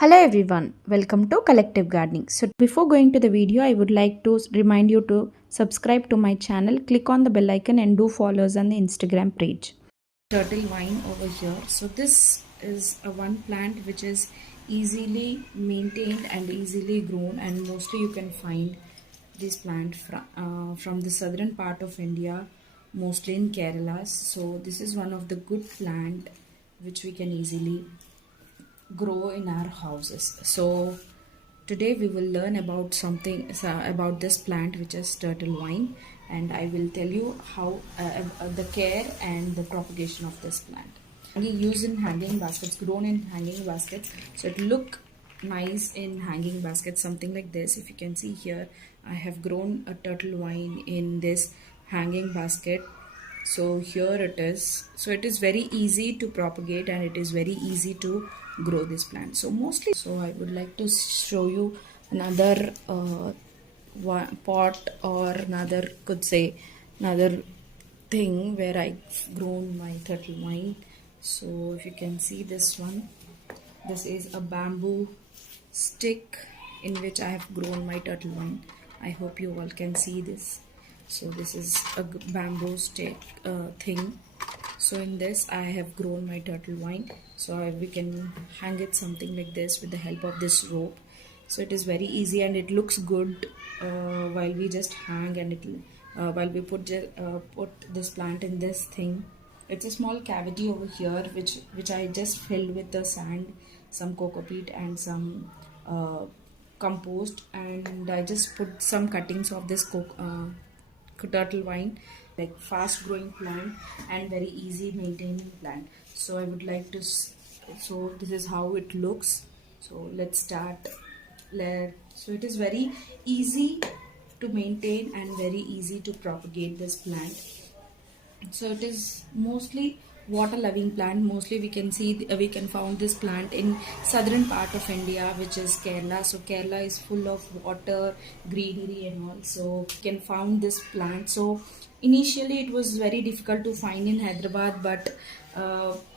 Hello everyone, welcome to Collective Gardening. So before going to the video, I would like to remind you to subscribe to my channel, click on the bell icon and do follow us on the Instagram page. Turtle vine over here. So this is a one plant which is easily maintained and easily grown, and mostly you can find this plant from the southern part of India, mostly in Kerala. So this is one of the good plant which we can easily grow in our houses. So today we will learn about something about this plant which is turtle vine, and I will tell you how the care and the propagation of this plant. Used in hanging baskets, grown in hanging baskets, so it look nice in hanging baskets, something like this. If you can see here, I have grown a turtle vine in this hanging basket. So here it is. So it is very easy to propagate and it is very easy to grow this plant. So I would like to show you another pot, or another, could say, another thing where I've grown my turtle vine. So if you can see this one, this is a bamboo stick in which I have grown my turtle vine. I hope you all can see this. So this is a bamboo stick thing. So in this I have grown my turtle vine. So we can hang it something like this with the help of this rope. So it is very easy and it looks good while we just hang, and it while we put this plant in this thing. It's a small cavity over here which I just filled with the sand, some coco peat and some compost, and I just put some cuttings of this turtle vine, like fast growing plant and very easy maintaining plant. So I would like to so this is how it looks. So let's start. So it is very easy to maintain and very easy to propagate this plant. So it is mostly water loving plant. Mostly we can see we can found this plant in southern part of India, which is Kerala. So Kerala is full of water, greenery and all, so we can found this plant. So initially it was very difficult to find in Hyderabad, but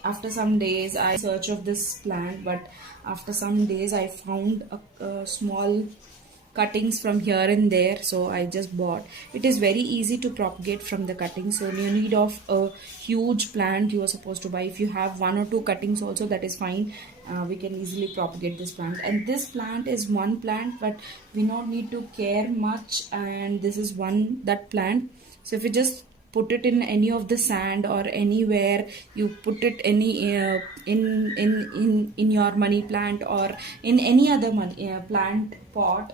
after some days I search of this plant, but after some days I found a small cuttings from here and there, so I just bought. It is very easy to propagate from the cuttings, so you need of a huge plant you are supposed to buy. If you have one or two cuttings also, that is fine. We can easily propagate this plant, and this plant is one plant, but we don't need to care much, and this is one that plant. So if you just put it in any of the sand or anywhere, you put it any in your money plant or in any other money plant pot,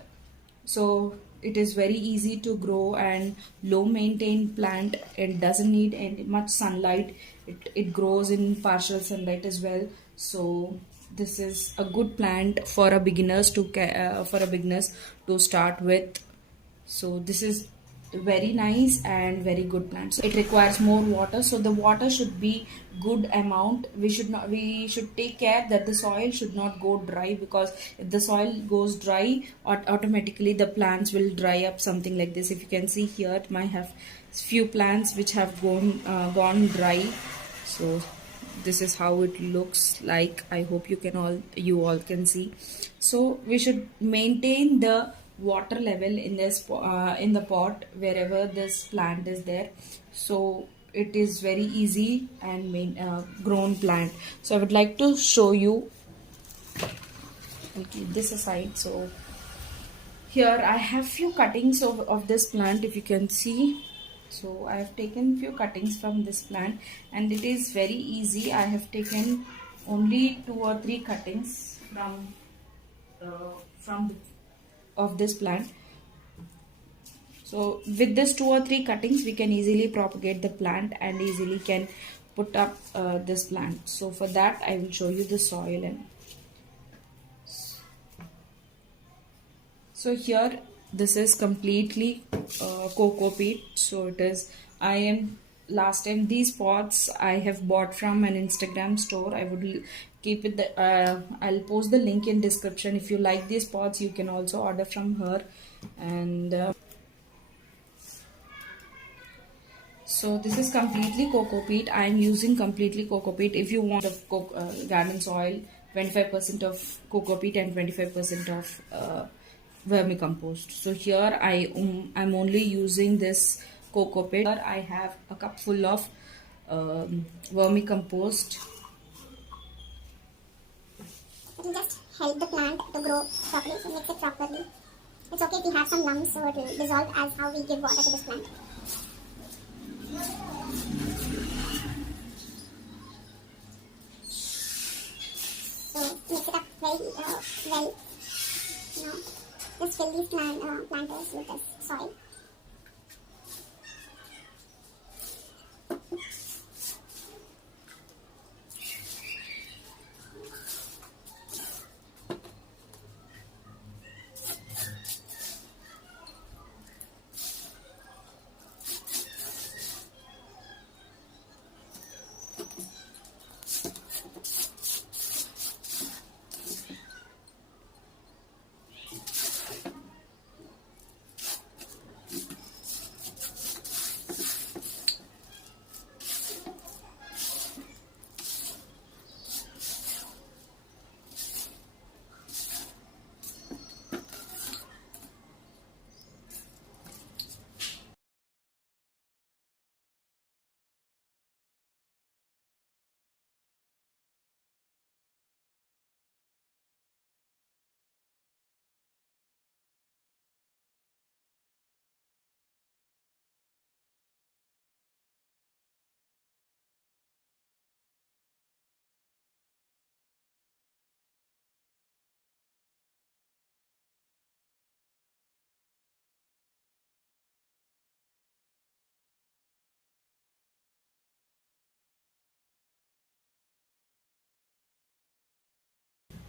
so it is very easy to grow and low maintained plant. It doesn't need any much sunlight. It grows in partial sunlight as well. So this is a good plant for a beginners to start with. So this is very nice and very good plant. So it requires more water, so the water should be good amount. We should take care that the soil should not go dry, because if the soil goes dry, automatically the plants will dry up, something like this. If you can see here, it might have few plants which have gone dry. So this is how it looks like. I hope you all can see. So we should maintain the water level in this in the pot wherever this plant is there. So it is very easy and grown plant. So I would like to show you. I'll keep this aside. So here I have few cuttings of this plant, if you can see. So I have taken few cuttings from this plant, and it is very easy. I have taken only 2 or 3 cuttings of this plant. So with this 2 or 3 cuttings, we can easily propagate the plant and easily can put up this plant. So for that, I will show you the soil. And so here, this is completely coco peat. So it is, last time these pots I have bought from an Instagram store. I would keep it I'll post the link in description. If you like these pots, you can also order from her. And so this is completely coco peat. I am using completely coco peat. If you want garden soil, 25% of coco peat and 25% of vermicompost. So here I'm only using this coco peat. Here I have a cup full of vermicompost. It will just help the plant to grow properly, so mix it properly. It's okay if we have some lumps, so it will dissolve as how we give water to this plant. So mix it up very well. Just fill these planters with this soil.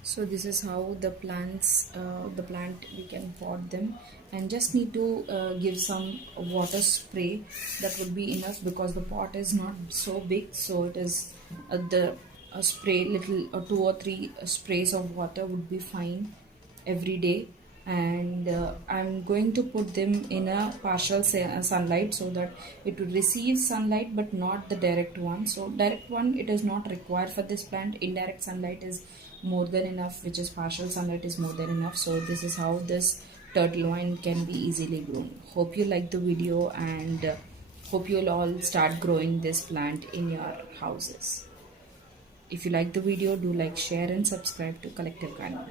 So this is how the plant we can pot them, and just need to give some water spray. That would be enough because the pot is not so big. So it is the spray little 2 or 3 sprays of water would be fine every day. And I'm going to put them in a partial sunlight so that it will receive sunlight but not the direct one. So direct one it is not required for this plant. Indirect sunlight is more than enough, which is partial sunlight is more than enough. So this is how this turtle vine can be easily grown. Hope you like the video, and hope you'll all start growing this plant in your houses. If you like the video, do like, share and subscribe to Collective Gardening.